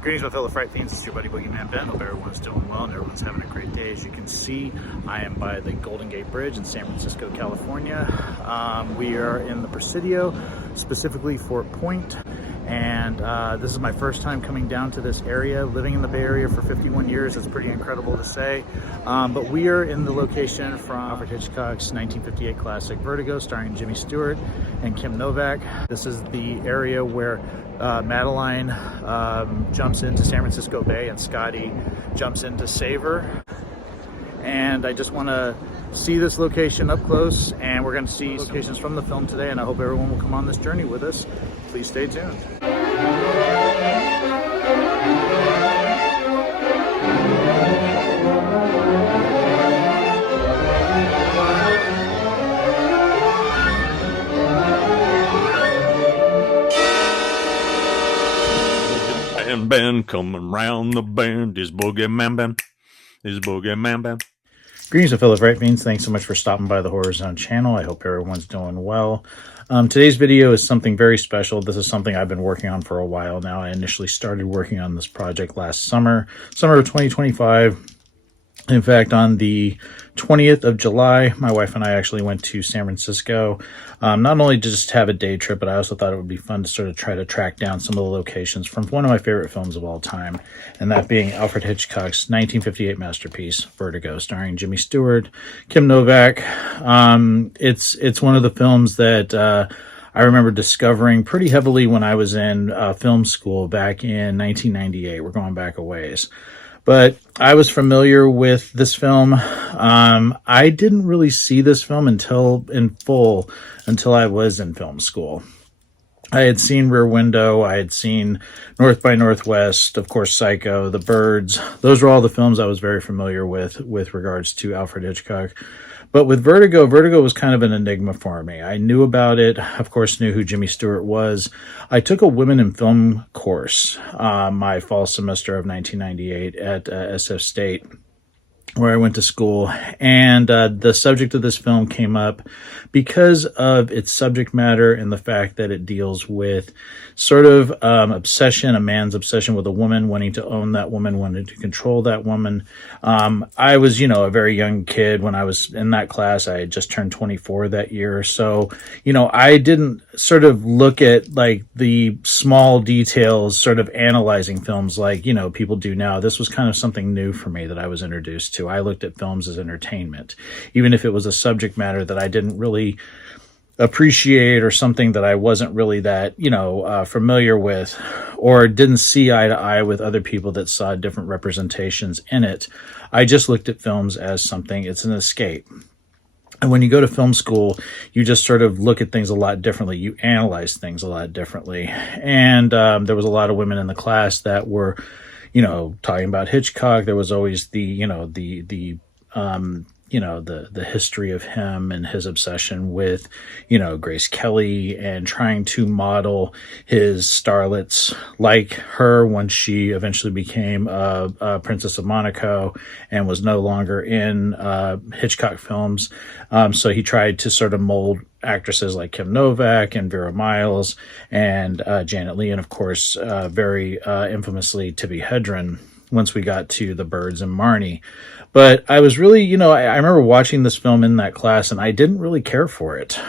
Greetings, my fellow fright fiends. It's your buddy BoogeyMan Ben. Hope everyone's doing well and everyone's having a great day. As you can see, I am by the Golden Gate Bridge in San Francisco, California. We are in the Presidio, specifically Fort Point. And this is my first time coming down to this area. Living in the Bay Area for 51 years, it's pretty incredible to say. But we are in the location from Alfred Hitchcock's 1958 classic Vertigo, starring Jimmy Stewart and Kim Novak. This is the area where Madeline jumps into San Francisco Bay and Scotty jumps in to save her. And I just want to see this location up close, and we're going to see locations from the film today, and I hope everyone will come on this journey with us. Please stay tuned. Band coming round the bend is BoogeyMan band. Is BoogeyMan band. Greetings, fellow fright fiends. Thanks so much for stopping by the Horror Zone channel. I hope everyone's doing well. Today's video is something very special. This is something I've been working on for a while now. I initially started working on this project last summer of 2025. In fact, on the 20th of July, my wife and I actually went to San Francisco, not only to just have a day trip, but I also thought it would be fun to sort of try to track down some of the locations from one of my favorite films of all time, and that being Alfred Hitchcock's 1958 masterpiece, Vertigo, starring Jimmy Stewart, Kim Novak. It's one of the films that I remember discovering pretty heavily when I was in film school back in 1998. We're going back a ways. But I was familiar with this film. I didn't really see this film in full until I was in film school. I had seen Rear Window, I had seen North by Northwest, of course Psycho, The Birds. Those were all the films I was very familiar with regards to Alfred Hitchcock. But with Vertigo was kind of an enigma for me. I knew about it, of course knew who Jimmy Stewart was. I took a Women in Film course my fall semester of 1998 at SF State, where I went to school, and the subject of this film came up because of its subject matter and the fact that it deals with sort of obsession, a man's obsession with a woman, wanting to own that woman, wanting to control that woman. I was, a very young kid when I was in that class. I had just turned 24 that year. So, I didn't sort of look at like the small details, sort of analyzing films like, people do now. This was kind of something new for me that I was introduced to. I looked at films as entertainment, even if it was a subject matter that I didn't really appreciate or something that I wasn't really that, familiar with, or didn't see eye to eye with other people that saw different representations in it. I just looked at films as something, it's an escape. And when you go to film school, you just sort of look at things a lot differently. You analyze things a lot differently. And there was a lot of women in the class that were, talking about Hitchcock. There was always the history of him and his obsession with, Grace Kelly, and trying to model his starlets like her when she eventually became a Princess of Monaco and was no longer in Hitchcock films. So he tried to sort of mold actresses like Kim Novak and Vera Miles and Janet Leigh, and of course, very infamously Tippi Hedren once we got to The Birds and Marnie. But I was really, I remember watching this film in that class, and I didn't really care for it.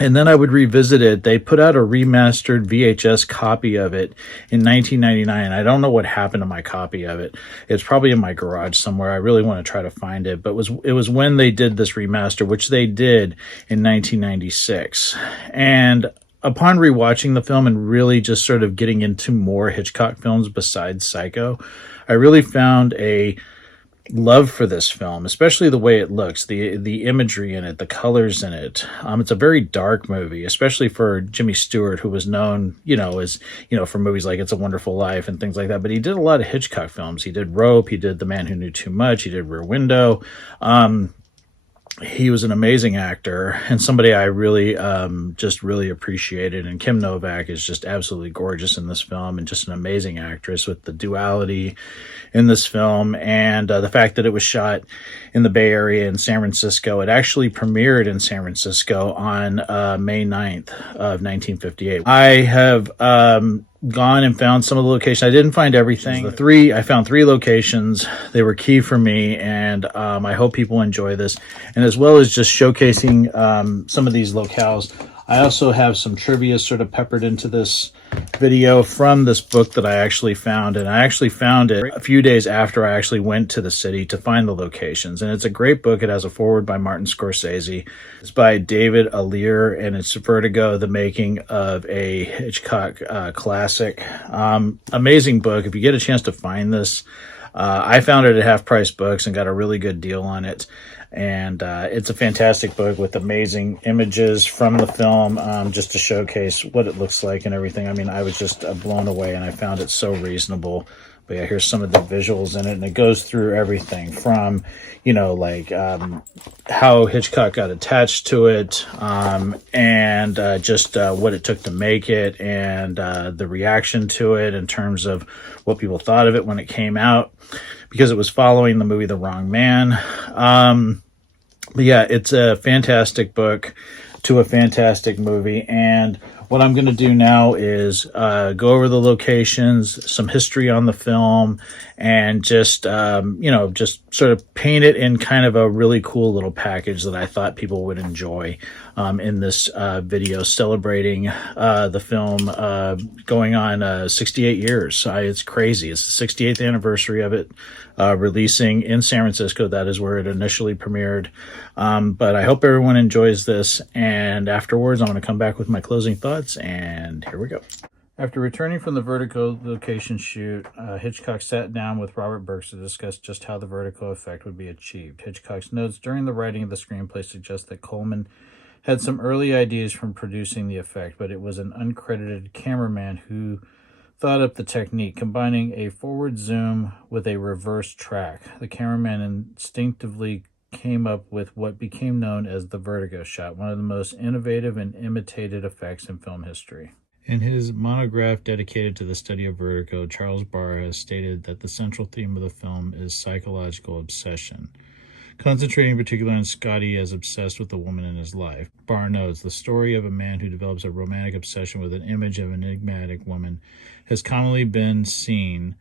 And then I would revisit it. They put out a remastered VHS copy of it in 1999. I don't know what happened to my copy of it. It's probably in my garage somewhere. I really want to try to find it. But it was when they did this remaster, which they did in 1996. And upon rewatching the film and really just sort of getting into more Hitchcock films besides Psycho, I really found a love for this film, especially the way it looks, the imagery in it, the colors in it. It's a very dark movie, especially for Jimmy Stewart, who was known, as, for movies like It's a Wonderful Life and things like that. But he did a lot of Hitchcock films. He did Rope. He did The Man Who Knew Too Much. He did Rear Window. He was an amazing actor and somebody I really, just really appreciated. And Kim Novak is just absolutely gorgeous in this film and just an amazing actress with the duality in this film. And the fact that it was shot in the Bay Area in San Francisco, it actually premiered in San Francisco on May 9th of 1958. I have gone and found some of the locations. I didn't find everything. I found 3 locations. They were key for me, and I hope people enjoy this. And as well as just showcasing some of these locales, I also have some trivia sort of peppered into this video from this book that I actually found. And I actually found it a few days after I actually went to the city to find the locations. And it's a great book. It has a foreword by Martin Scorsese. It's by David Alir, and it's Vertigo, the making of a Hitchcock classic. Amazing book. If you get a chance to find this, I found it at Half Price Books and got a really good deal on it. And it's a fantastic book with amazing images from the film, just to showcase what it looks like and everything. I mean, I was just blown away, and I found it so reasonable. But yeah, here's some of the visuals in it, and it goes through everything from, you know, like how Hitchcock got attached to it, and just what it took to make it, and the reaction to it in terms of what people thought of it when it came out, because it was following the movie The Wrong Man. But yeah, it's a fantastic book to a fantastic movie. And what I'm going to do now is go over the locations, some history on the film, and just, just sort of paint it in kind of a really cool little package that I thought people would enjoy in this video celebrating the film going on 68 years. It's crazy. It's the 68th anniversary of it releasing in San Francisco. That is where it initially premiered. But I hope everyone enjoys this. And afterwards, I'm going to come back with my closing thoughts. And here we go. After returning from the Vertigo location shoot, Hitchcock sat down with Robert Burks to discuss just how the Vertigo effect would be achieved. Hitchcock's notes during the writing of the screenplay suggest that Coleman had some early ideas from producing the effect, but it was an uncredited cameraman who thought up the technique, combining a forward zoom with a reverse track. The cameraman instinctively came up with what became known as the Vertigo shot, one of the most innovative and imitated effects in film history. In his monograph dedicated to the study of vertigo, Charles Barr has stated that the central theme of the film is psychological obsession, concentrating in particular on Scotty as obsessed with the woman in his life. Barr notes, the story of a man who develops a romantic obsession with an image of an enigmatic woman has commonly been seen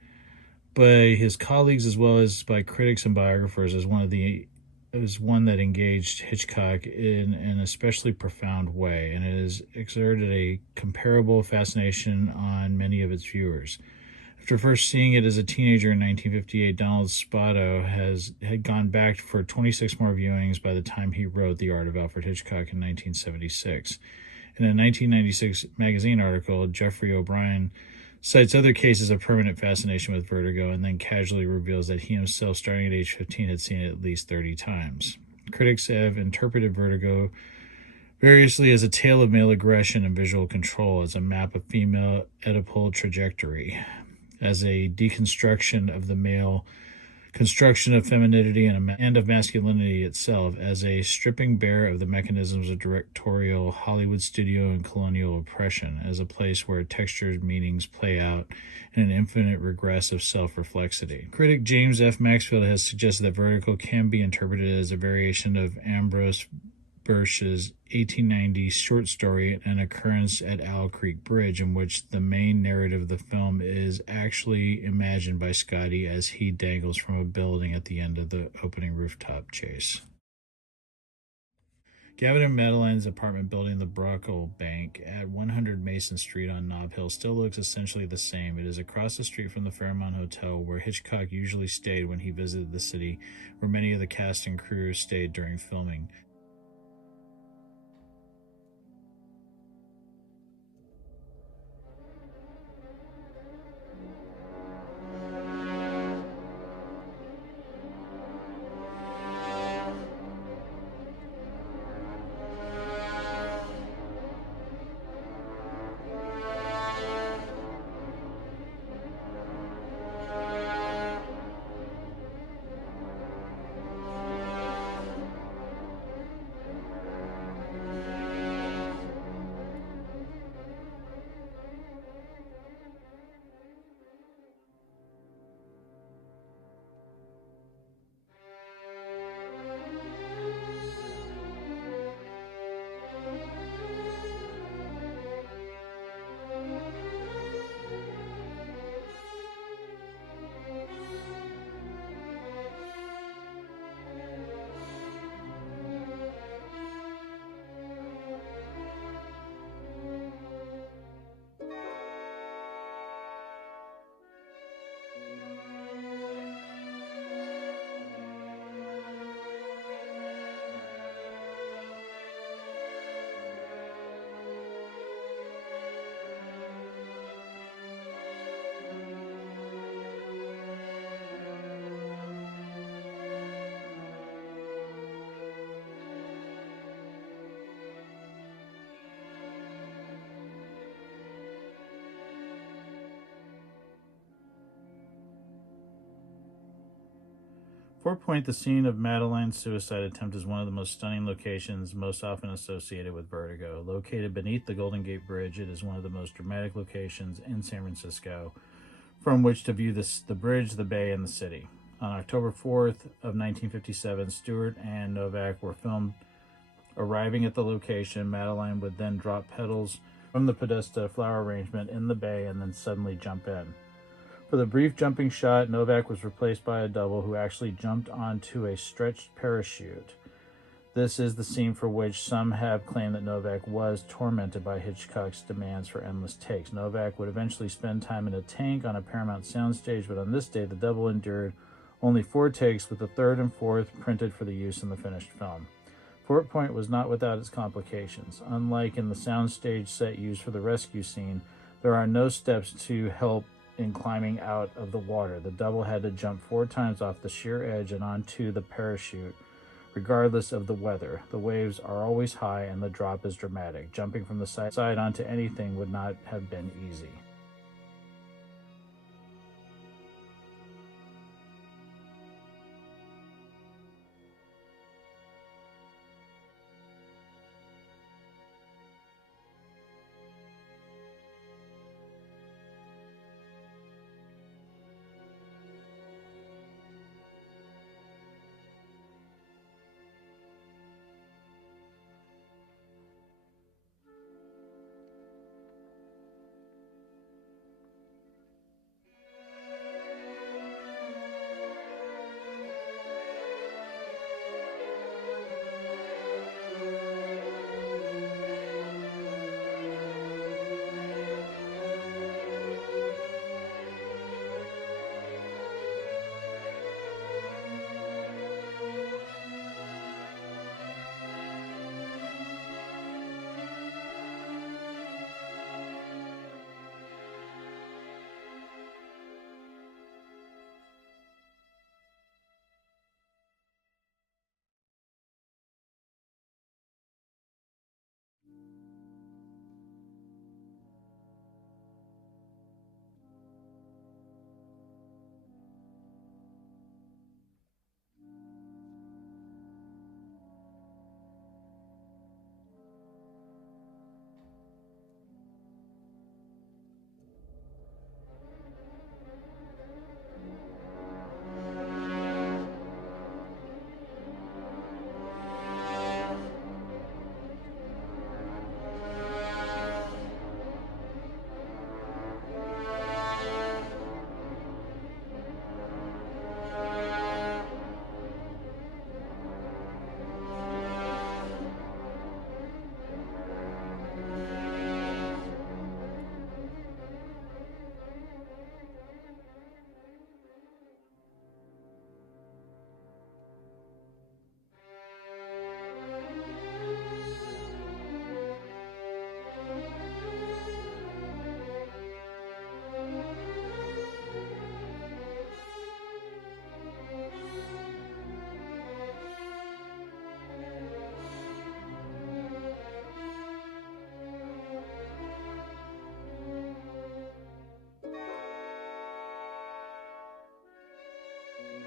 by his colleagues as well as by critics and biographers as one that engaged Hitchcock in an especially profound way, and it has exerted a comparable fascination on many of its viewers. After first seeing it as a teenager in 1958, Donald Spoto had gone back for 26 more viewings by the time he wrote The Art of Alfred Hitchcock in 1976. In a 1996 magazine article, Jeffrey O'Brien cites other cases of permanent fascination with vertigo, and then casually reveals that he himself, starting at age 15, had seen it at least 30 times. Critics have interpreted Vertigo variously as a tale of male aggression and visual control, as a map of female Oedipal trajectory, as a deconstruction of the male construction of femininity and of masculinity itself, as a stripping bare of the mechanisms of directorial Hollywood studio and colonial oppression, as a place where textured meanings play out in an infinite regress of self-reflexity. Critic James F. Maxfield has suggested that Vertigo can be interpreted as a variation of Ambrose Bierce's 1890 short story, An Occurrence at Owl Creek Bridge, in which the main narrative of the film is actually imagined by Scotty as he dangles from a building at the end of the opening rooftop chase. Gavin and Madeline's apartment building in the Brockle Bank at 100 Mason Street on Nob Hill still looks essentially the same. It is across the street from the Fairmont Hotel, where Hitchcock usually stayed when he visited the city, where many of the cast and crew stayed during filming. Fort Point, the scene of Madeline's suicide attempt, is one of the most stunning locations most often associated with Vertigo. Located beneath the Golden Gate Bridge, it is one of the most dramatic locations in San Francisco from which to view the bridge, the bay, and the city. On October 4th of 1957, Stewart and Novak were filmed arriving at the location. Madeline would then drop petals from the Podesta flower arrangement in the bay and then suddenly jump in. For the brief jumping shot, Novak was replaced by a double who actually jumped onto a stretched parachute. This is the scene for which some have claimed that Novak was tormented by Hitchcock's demands for endless takes. Novak would eventually spend time in a tank on a Paramount soundstage, but on this day, the double endured only 4 takes, with the third and fourth printed for the use in the finished film. Fort Point was not without its complications. Unlike in the soundstage set used for the rescue scene, there are no steps to help in climbing out of the water. The double had to jump 4 times off the sheer edge and onto the parachute, regardless of the weather. The waves are always high and the drop is dramatic. Jumping from the side onto anything would not have been easy.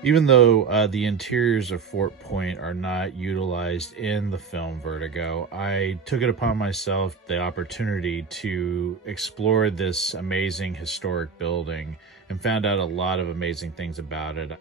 Even though the interiors of Fort Point are not utilized in the film Vertigo, I took it upon myself the opportunity to explore this amazing historic building and found out a lot of amazing things about it.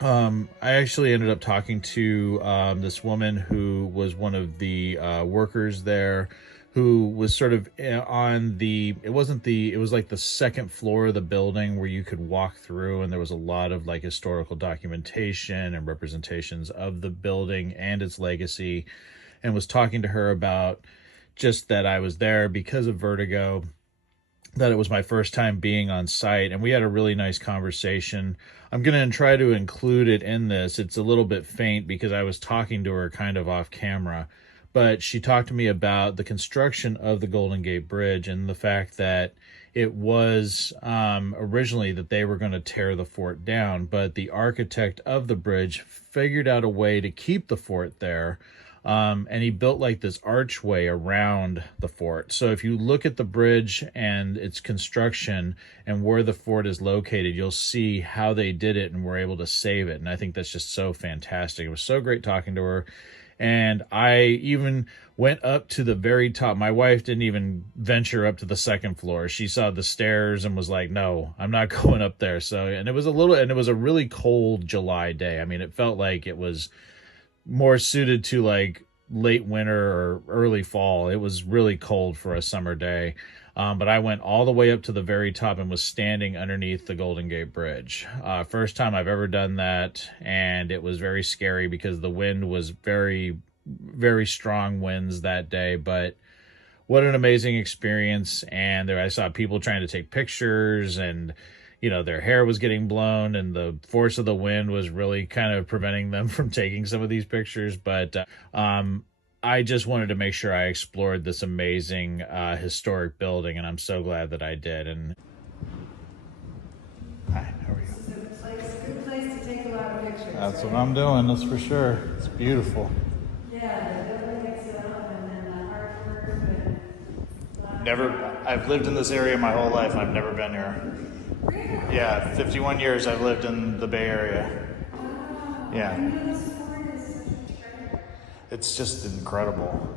I actually ended up talking to this woman who was one of the workers there, who was sort of on it was like the second floor of the building where you could walk through, and there was a lot of like historical documentation and representations of the building and its legacy, and was talking to her about just that I was there because of Vertigo, that it was my first time being on site, and we had a really nice conversation. I'm going to try to include it in this. It's a little bit faint because I was talking to her kind of off camera, but she talked to me about the construction of the Golden Gate Bridge and the fact that it was originally that they were going to tear the fort down, but the architect of the bridge figured out a way to keep the fort there. And he built like this archway around the fort. So if you look at the bridge and its construction and where the fort is located, you'll see how they did it and were able to save it. And I think that's just so fantastic. It was so great talking to her. And I even went up to the very top. My wife didn't even venture up to the second floor. She saw the stairs and was like, no, I'm not going up there. So, and it was a really cold July day. I mean, it felt like it was more suited to like late winter or early fall. It was really cold for a summer day. But I went all the way up to the very top and was standing underneath the Golden Gate Bridge. First time I've ever done that. And it was very scary because the wind was very, very strong winds that day. But what an amazing experience. And there I saw people trying to take pictures, and you know, their hair was getting blown and the force of the wind was really kind of preventing them from taking some of these pictures. But I just wanted to make sure I explored this amazing historic building, and I'm so glad that I did. And hi, how are you? This is a good place to take a lot of pictures. That's what I'm doing, that's for sure. It's beautiful. Yeah, the building itself and then the artwork. I've lived in this area my whole life. I've never been here. Really? Yeah, 51 years I've lived in the Bay Area. Wow. Yeah. I know this fort is such a treasure. It's just incredible.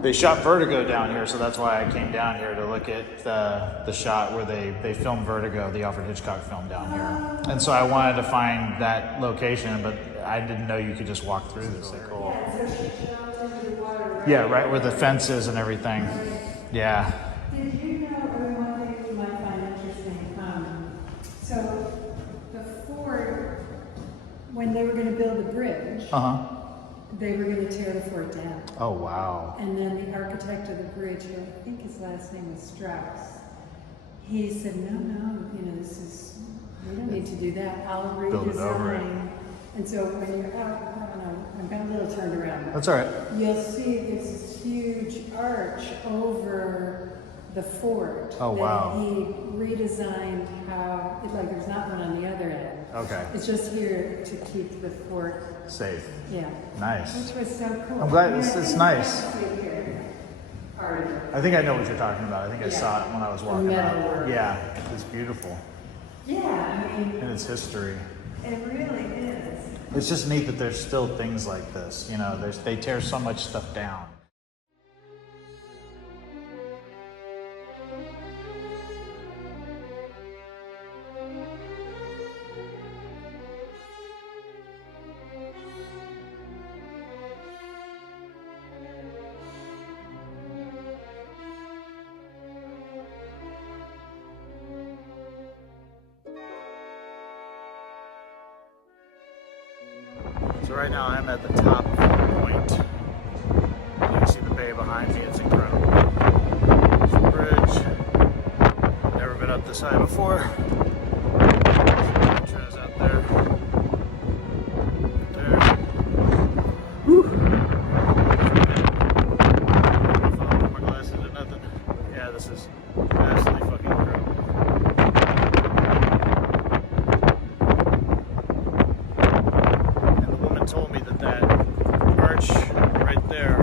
They shot Vertigo down here, so that's why I came down here to look at the shot where they filmed Vertigo, the Alfred Hitchcock film down here. And so I wanted to find that location, but I didn't know you could just walk through this. Really cool. Yeah, so she shot into the water, right? Yeah, right where the fence is and everything. Yeah. Did you know, one thing you might find interesting, so the fort, when they were going to build the bridge, they were going to tear the fort down. Oh, wow. And then the architect of the bridge, who I think his last name was Strauss, he said, no, you know, we don't need to do that. I'll redesign. Build it over it. And so when you're out, I'm got a little turned around. That's all right. You'll see there's this huge arch over the fort. Oh, wow. That he redesigned how, like there's not one on the other end. Okay. It's just here to keep the fort Safe. Yeah. Nice. Which was so cool. I'm glad it's nice. Part of it. I think I know what you're talking about. I think I saw it when I was walking metal out. work. Yeah, it's beautiful. Yeah, I mean, And its history. it really is. It's just neat that there's still things like this. You know, they tear so much stuff down. So right now I'm at the top of the point. You can see the bay behind me, it's incredible. There's the bridge. Never been up this high before. Trails out there. Right there. Whew. Following my glasses or nothing. Yeah, this is absolutely fucking incredible. Told me that arch right there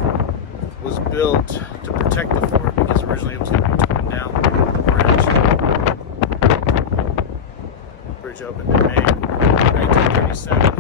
was built to protect the fort because originally it was going to be torn down with the bridge. Bridge opened in May 1937.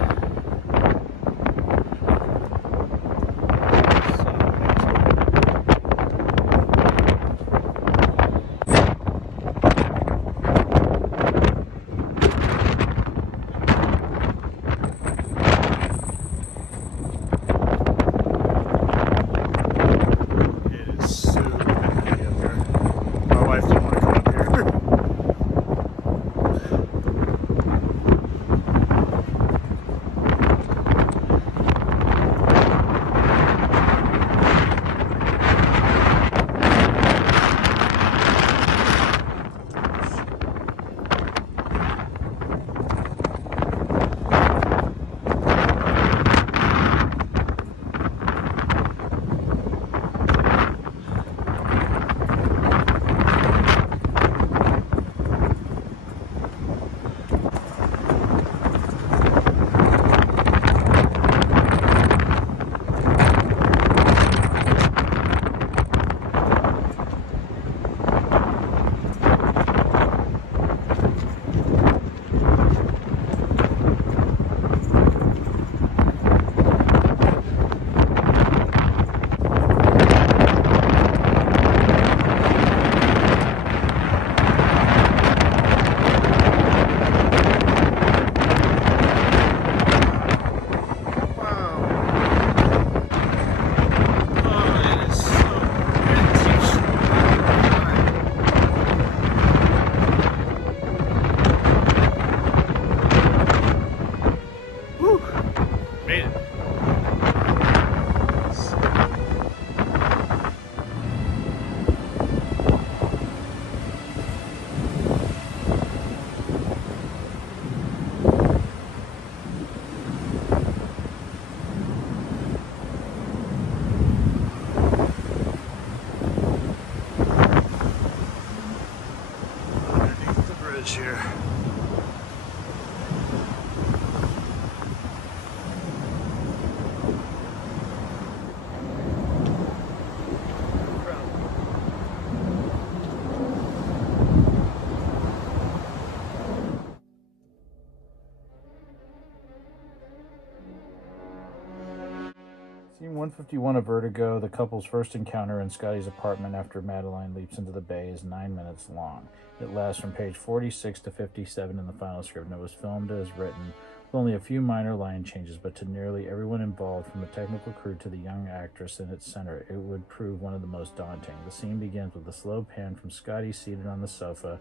Scene 151 of Vertigo, the couple's first encounter in Scotty's apartment after Madeline leaps into the bay, is 9 minutes long. It lasts from page 46 to 57 in the final script, and it was filmed as written, with only a few minor line changes, but to nearly everyone involved, from the technical crew to the young actress in its center, it would prove one of the most daunting. The scene begins with a slow pan from Scotty seated on the sofa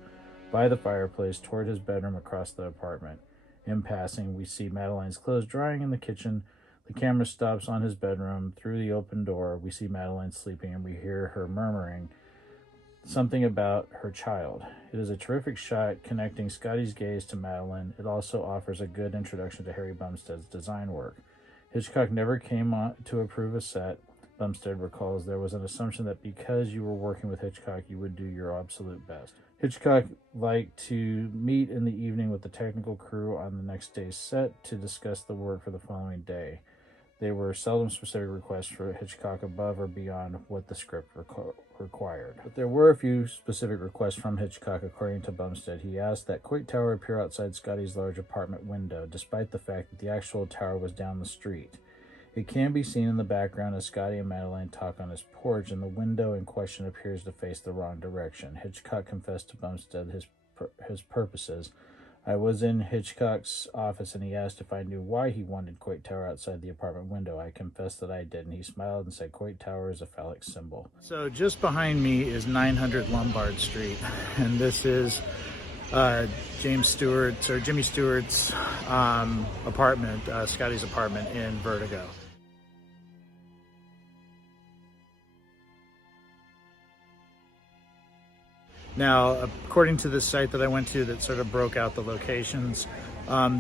by the fireplace toward his bedroom across the apartment. In passing, we see Madeline's clothes drying in the kitchen. The camera stops on his bedroom. Through the open door, we see Madeline sleeping, and we hear her murmuring something about her child. It is a terrific shot connecting Scotty's gaze to Madeline. It also offers a good introduction to Harry Bumstead's design work. Hitchcock never came on to approve a set. Bumstead recalls there was an assumption that because you were working with Hitchcock, you would do your absolute best. Hitchcock liked to meet in the evening with the technical crew on the next day's set to discuss the work for the following day. They were seldom specific requests for Hitchcock above or beyond what the script required. But there were a few specific requests from Hitchcock, according to Bumstead. He asked that Coit Tower appear outside Scotty's large apartment window, despite the fact that the actual tower was down the street. It can be seen in the background as Scotty and Madeline talk on his porch, and the window in question appears to face the wrong direction. Hitchcock confessed to Bumstead his purposes. I was in Hitchcock's office, and he asked if I knew why he wanted Coit Tower outside the apartment window. I confessed that I did, and he smiled and said Coit Tower is a phallic symbol. So just behind me is 900 Lombard Street, and this is Jimmy Stewart's apartment, Scotty's apartment in Vertigo. Now, according to the site that I went to that sort of broke out the locations,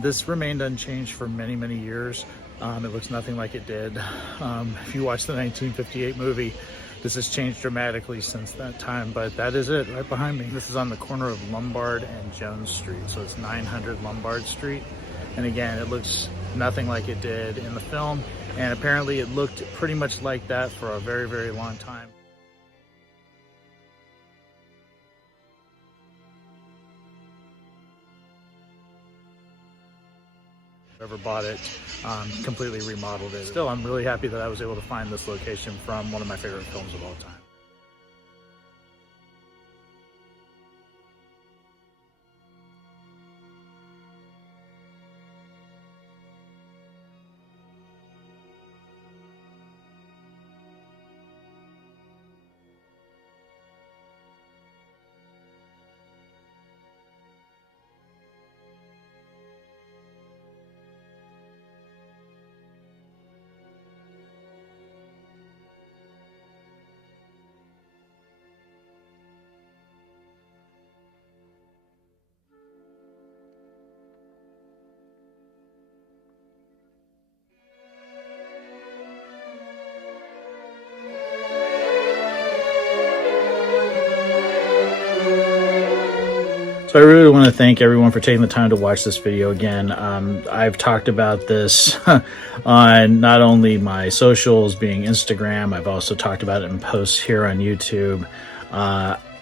this remained unchanged for many, many years. It looks nothing like it did. If you watch the 1958 movie, this has changed dramatically since that time, but that is it right behind me. This is on the corner of Lombard and Jones Street, so it's 900 Lombard Street. And again, it looks nothing like it did in the film, and apparently it looked pretty much like that for a very, very long time. Whoever bought it completely remodeled it. Still, I'm really happy that I was able to find this location from one of my favorite films of all time. So I really want to thank everyone for taking the time to watch this video again. I've talked about this on not only my socials, being Instagram, I've also talked about it in posts here on YouTube.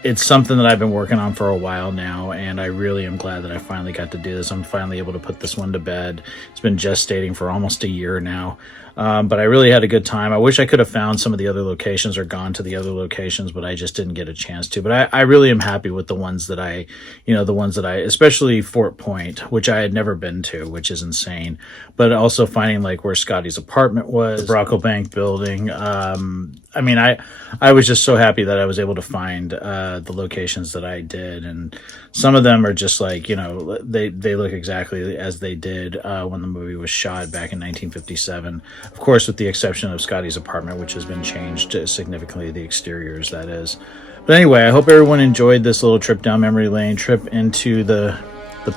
It's something that I've been working on for a while now, and I really am glad that I finally got to do this. I'm finally able to put this one to bed. It's been gestating for almost a year now. But I really had a good time. I wish I could have found some of the other locations or gone to the other locations, but I just didn't get a chance to. But I really am happy with the ones that especially Fort Point, which I had never been to, which is insane. But also finding like where Scotty's apartment was, the Brockle Bank building. I mean, I was just so happy that I was able to find the locations that I did. And some of them are just like, they look exactly as they did when the movie was shot back in 1957. Of course, with the exception of Scotty's apartment, which has been changed significantly, the exteriors, that is. But anyway, I hope everyone enjoyed this little trip down memory lane, trip into the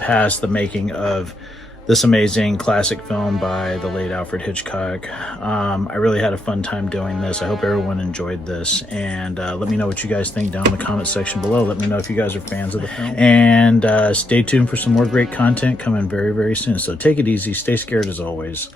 past, the making of this amazing classic film by the late Alfred Hitchcock. I really had a fun time doing this. I hope everyone enjoyed this, and let me know what you guys think down in the comment section below. Let me know if you guys are fans of the film, and stay tuned for some more great content coming very, very soon. So take it easy, stay scared as always.